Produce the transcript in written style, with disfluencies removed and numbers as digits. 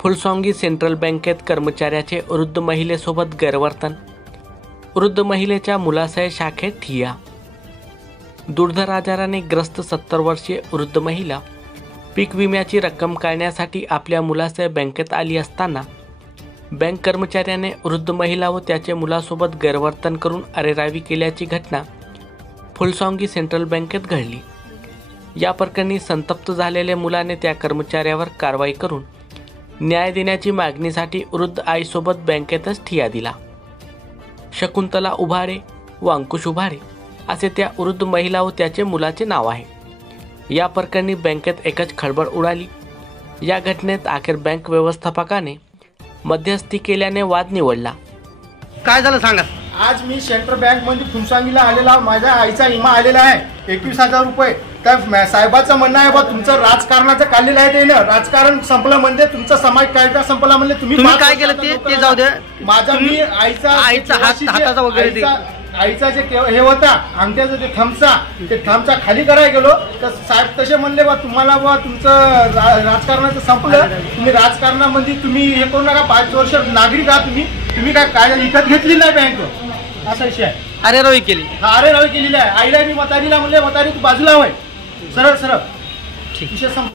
फुलसोंगी central बँकेत कर्मचाऱ्याचे वृद्ध महिलेसोबत गैरवर्तन, वृद्ध महिलेच्या मुलासह शाखेत ठिय्या। दुर्धर आजाराने ग्रस्त 70 वर्षीय वृद्ध महिला पीक विम्याची रक्कम काढण्यासाठी आपल्या मुलासह बँकेत आली असताना बँक कर्मचाऱ्याने वृद्ध महिला व त्याच्या मुलासोबत गैरवर्तन करून अरेरावी केल्याची घटना फुलसोंगी सेंट्रल बँकेत घडली। या प्रकरणी संतप्त झालेल्या मुलाने त्या कर्मचाऱ्यावर कारवाई करून न्याय देण्याची मागणीसाठी वृद्ध आईसोबत बँकेतच ठिय्या दिला। शकुंतला उभारे व अंकुश उभारे असे त्या वृद्ध महिला व त्याचे मुलाचे नाव आहे। या प्रकरणी बँकेत एकच खळबळ उडाली। या घटनेत अखेर बँक व्यवस्थापकाने मध्यस्थी केल्याने वाद निवडला। काय झालं सांगा। आज मी सेंट्रल बँक मध्ये फुलसोंगीला आलेला, माझ्या आईचा विमा आलेला आहे 21,000 रुपये। तर साहेबाचं म्हणणं आहे बा तुमचं राजकारणाचं काढलेलं आहे, ते ना राजकारण संपलं म्हणजे तुमचा समाज कायदा संपला म्हणजे तुम्ही काय केलं ते जाऊ द्या। माझा मी आईचा हाताचा वगैरे आईचा जे हे होता अंगठ्याचा ते थंबचा खाली करायला गेलो तर साहेब तसे म्हणले बा तुम्हाला बा तुमचं राजकारणाचं संपलं, तुम्ही राजकारणामध्ये तुम्ही हे करू नका, 5 वर्ष नागरिक आहात तुम्ही काय विकत घेतली नाही बँक, असा विषय आहे। अरे रवी केली, अरे रवी केलेली आहे। आईला मी मतारीला म्हणले मतारी तू बाजूला होय सरळ विषय